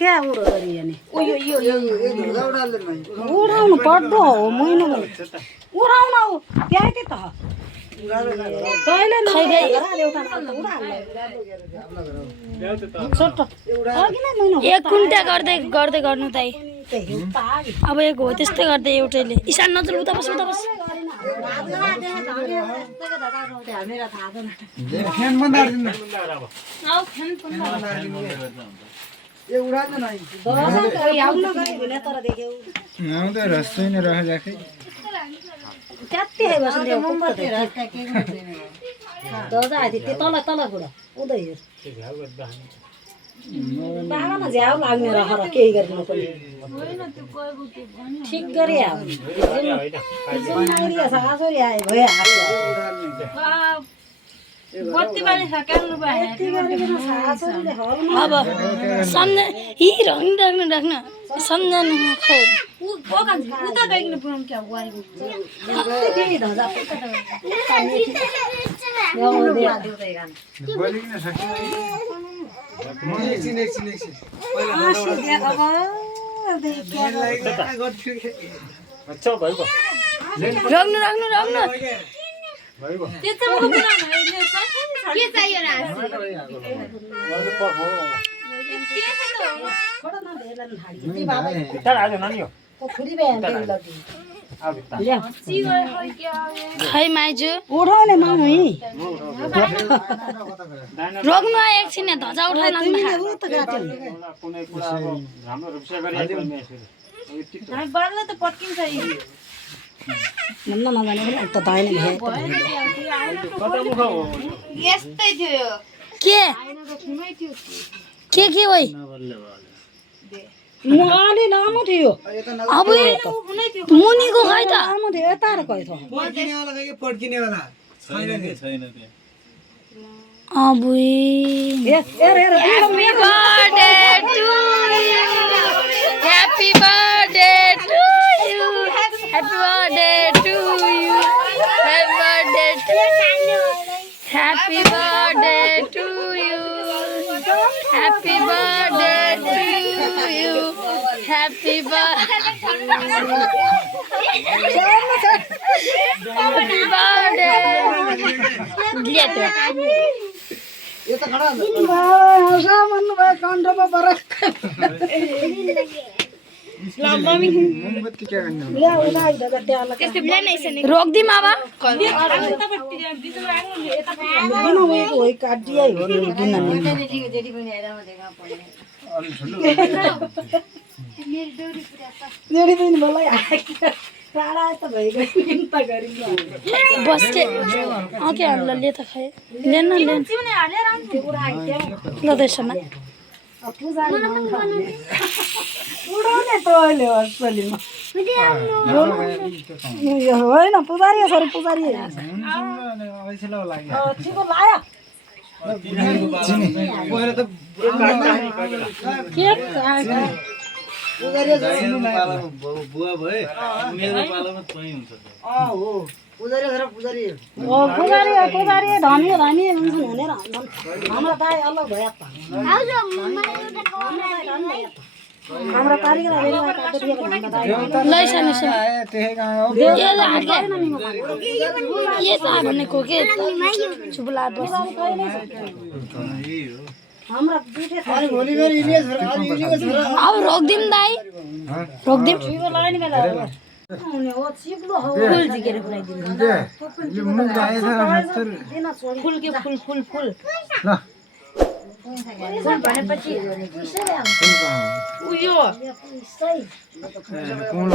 क्या उडो गरी अनि उडाउनु पर्दो हो महिना उडाउन हो त्यही त तैले एक कुन्टा गर्दै गर्दै गर्नु त अब एक हो त्यस्तै गर्दै एउटैले ईशान नचल उता बस उता बस फ्यान बन्द गरिदिनु रस्तै नै राखेको त्यति है बस दजा आइथ्यो त्यो तल तल बुढो उदै हेर बाबामा झ्याउ लाग्ने रहेर केही गर्नु पनि ठिक गरी छोरी आयो भइहाल्यो अब सम्झ यी राख्नु राख्न सम्झनु खै राख्नु राख्नु राख्नु खै माइजू उठाउने मामी रोक्नु एकछिन धजा उठाउन भन्न नजाने पनि त दाइन के वै अलि लामो थियो अब मुनिको खै त लामो थियो यता र खै अबुई happy birthday to you happy birthday to you happy birthday to you happy birthday to you happy birthday to you happy birthday रोक्दिम अब बस्टे के हामीलाई ले त खाए लेन गर्दैछन् होइन पुजारी सरी पुजारी पुजारी धनी धनी भनेर हाम्रो दाइ अलग भयो हाम्रो कारिगर भनेको के चुपला अब रोक्दिम दाइ रोक्दिम फुल के फुल फुल फुल भनेपछि कोण